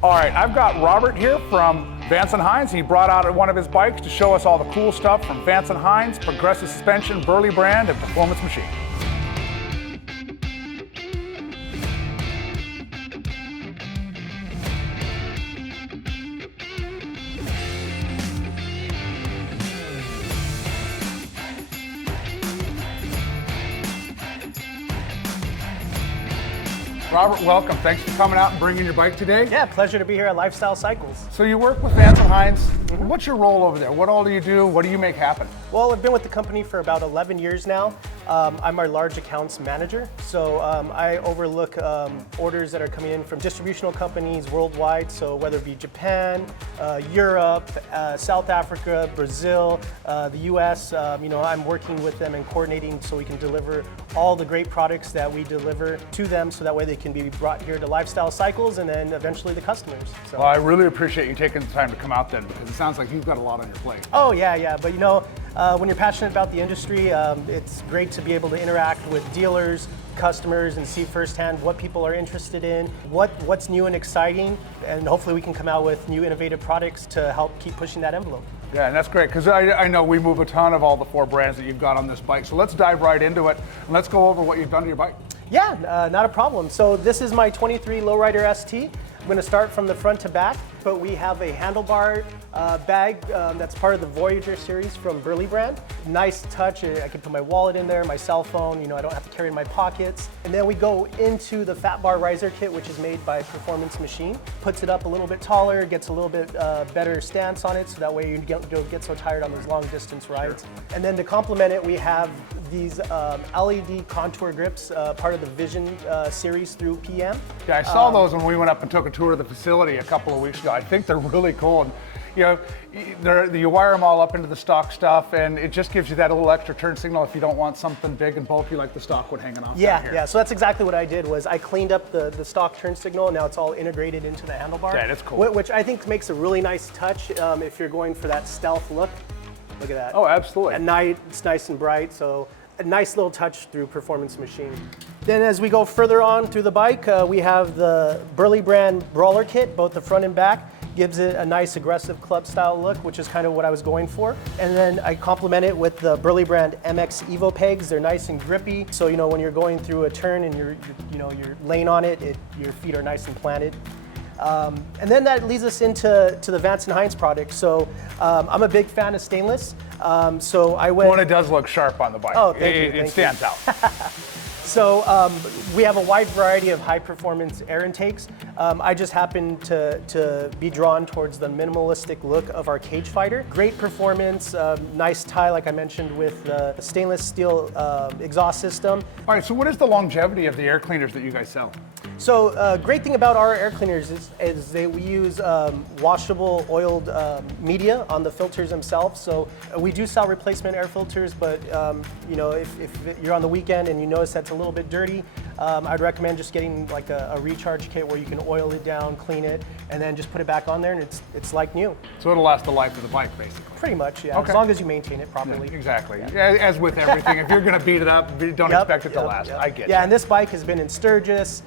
All right, I've got Robert here from Vance Hines. He brought out one of his bikes to show us all the cool stuff from Vance Hines, Progressive Suspension, Burly Brand, and Performance Machine. Robert, welcome. Thanks for coming out and bringing your bike today. Yeah, pleasure to be here at Lifestyle Cycles. So you work with Vance Hines. What's your role over there? What all do you do? What do you make happen? Well, I've been with the company for about 11 years now. I'm our large accounts manager. So I overlook orders that are coming in from distributional companies worldwide. So whether it be Japan, Europe, South Africa, Brazil, the US, I'm working with them and coordinating so we can deliver all the great products that we deliver to them so that way they can be brought here to Lifestyle Cycles and then eventually the customers. So. Well, I really appreciate you taking the time to come out then because it sounds like you've got a lot on your plate. Oh, yeah. But when you're passionate about the industry, it's great to be able to interact with dealers, customers, and see firsthand what people are interested in, what's new and exciting, and hopefully we can come out with new innovative products to help keep pushing that envelope. Yeah, and that's great because I know we move a ton of all the 4 brands that you've got on this bike. So let's dive right into it and let's go over what you've done to your bike. Yeah, not a problem. So this is my 23 Lowrider ST. I'm going to start from the front to back, but we have a handlebar bag that's part of the Voyager series from Burly Brand. Nice touch. I can put my wallet in there, my cell phone. I don't have to carry it in my pockets. And then we go into the Fat Bar Riser Kit, which is made by Performance Machine. Puts it up a little bit taller, gets a little bit better stance on it, so that way you don't get so tired on those long distance rides. Sure. And then to complement it, we have these LED contour grips, part of the Vision series through PM. Yeah, I saw those when we went up and took a tour of the facility a couple of weeks ago. I think they're really cool. And, you wire them all up into the stock stuff, and it just gives you that little extra turn signal if you don't want something big and bulky like the stock wood hanging off. Yeah. So that's exactly what I did. Was I cleaned up the stock turn signal, and now it's all integrated into the handlebar. Yeah, that's cool. Which I think makes a really nice touch if you're going for that stealth look. Look at that. Oh, absolutely. At night, it's nice and bright, so a nice little touch through Performance Machine. Then as we go further on through the bike, we have the Burly Brand Brawler Kit, both the front and back. Gives it a nice aggressive club style look, which is kind of what I was going for. And then I complement it with the Burly Brand MX Evo pegs. They're nice and grippy. So when you're going through a turn and you're laying on it, your feet are nice and planted. And then that leads us into the Vance Hines product. So I'm a big fan of stainless. So I went. Well, it does look sharp on the bike. Oh, thank you. It stands out. So we have a wide variety of high performance air intakes. I just happen to be drawn towards the minimalistic look of our Cage Fighter. Great performance, nice tie like I mentioned with the stainless steel exhaust system. All right, so what is the longevity of the air cleaners that you guys sell? So great thing about our air cleaners is we use washable oiled media on the filters themselves. So we do sell replacement air filters, but if you're on the weekend and you notice that's a little bit dirty, I'd recommend just getting like a recharge kit where you can oil it down, clean it, and then just put it back on there, and it's like new. So it'll last the life of the bike, basically. Pretty much, yeah. Okay. As long as you maintain it properly. Yeah, exactly. Yeah. As with everything, if you're going to beat it up, don't expect it to last. I get it. Yeah, and this bike has been in Sturgis,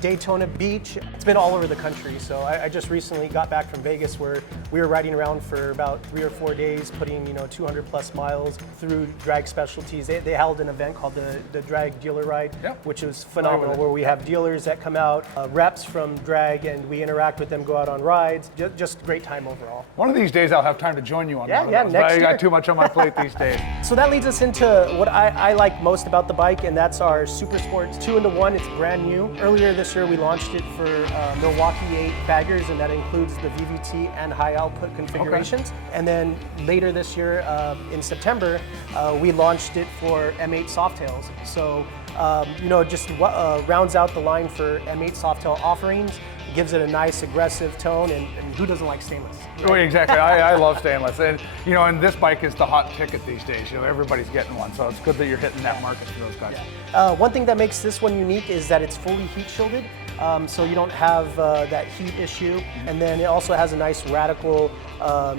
Daytona Beach. It's been all over the country. So I just recently got back from Vegas where we were riding around for about 3 or 4 days, putting 200 plus miles through drag specialties. They held an event called the Drag Dealer Ride, which was phenomenal, where we have dealers that come out, reps from drag, and we interact with them, go out on rides. Just great time overall. One of these days I'll have time to join you on one of those. Next but I year. got too much on my plate these days. So that leads us into what I like most about the bike, and that's our Super Sports 2-in-1. It's brand new. Earlier this year we launched it for Milwaukee 8 baggers, and that includes the VVT and high output configurations. Okay. And then later this year, in September, we launched it for M8 Softails. So just rounds out the line for M8 Softail offerings. It gives it a nice aggressive tone, and who doesn't like stainless? Right? Oh, exactly. I love stainless, and this bike is the hot ticket these days. Everybody's getting one, so it's good that you're hitting that market for those guys. Yeah. One thing that makes this one unique is that it's fully heat shielded. so you don't have that heat issue. And then it also has a nice radical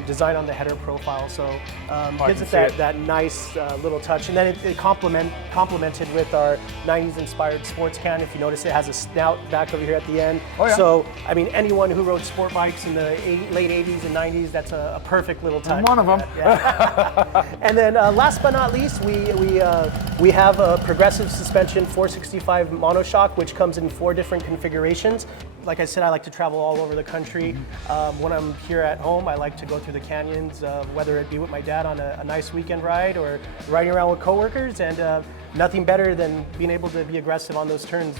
design on the header profile, so gives it that nice little touch. And then it complemented with our 90s inspired sports can. If you notice, it has a snout back over here at the end. Oh, yeah. So I mean, anyone who rode sport bikes in the late 80s and 90s, that's a perfect little touch. One of them. Yeah. And then last but not least, we have a progressive suspension 465 monoshock, which comes in 4 different configurations. Like I said, I like to travel all over the country. When I'm here at home, I like to go through the canyons, whether it be with my dad on a nice weekend ride or riding around with coworkers, and nothing better than being able to be aggressive on those turns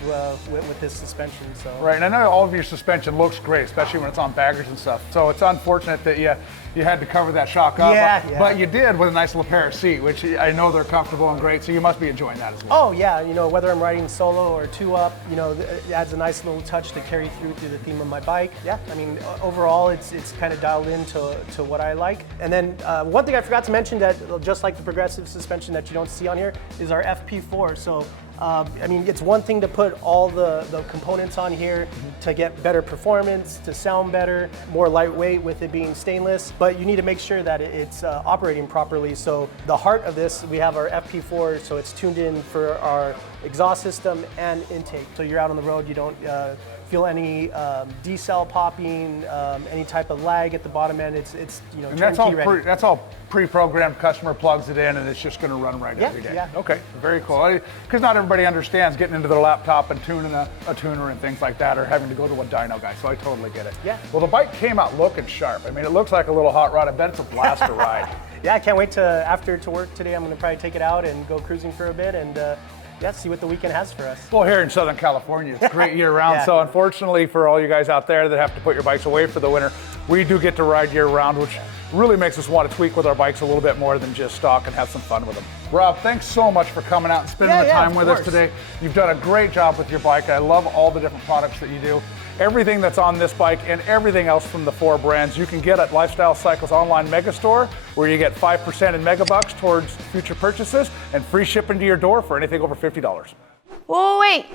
with this suspension. So. Right, and I know all of your suspension looks great, especially when it's on baggers and stuff. So it's unfortunate that you had to cover that shock up, but you did with a nice little pair of seat, which I know they're comfortable and great, so you must be enjoying that as well. Oh yeah, whether I'm riding solo or 2-up, it adds a nice little touch to carry through the theme of my bike. Yeah, I mean, overall, it's kind of dialed into what I like. And then one thing I forgot to mention, that just like the progressive suspension that you don't see on here, is our FP4. So I mean, it's one thing to put all the components on here to get better performance, to sound better, more lightweight with it being stainless, but you need to make sure that it's operating properly. So the heart of this, we have our FP4, so it's tuned in for our exhaust system and intake. So you're out on the road, you don't feel any decel popping, any type of lag at the bottom end. It's and that's all pre-programmed. Customer plugs it in, and it's just going to run right every day. Yeah. Okay, very cool. Because not everybody understands getting into their laptop and tuning a tuner and things like that, or having to go to a dyno guy. So I totally get it. Yeah. Well, the bike came out looking sharp. I mean, it looks like a little hot rod. I bet it's a blast to ride. Yeah, I can't wait after work today. I'm going to probably take it out and go cruising for a bit, and see what the weekend has for us. Well, here in Southern California, it's great year-round. So unfortunately for all you guys out there that have to put your bikes away for the winter, we do get to ride year-round, which really makes us want to tweak with our bikes a little bit more than just stock and have some fun with them. Rob, thanks so much for coming out and spending the time with us today. You've done a great job with your bike. I love all the different products that you do. Everything that's on this bike and everything else from the 4 brands you can get at Lifestyle Cycles Online Megastore, where you get 5% in megabucks towards future purchases and free shipping to your door for anything over $50. Whoa, wait!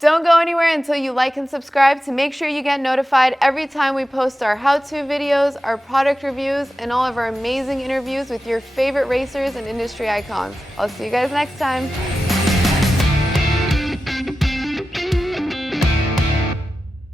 Don't go anywhere until you like and subscribe to make sure you get notified every time we post our how-to videos, our product reviews, and all of our amazing interviews with your favorite racers and industry icons. I'll see you guys next time.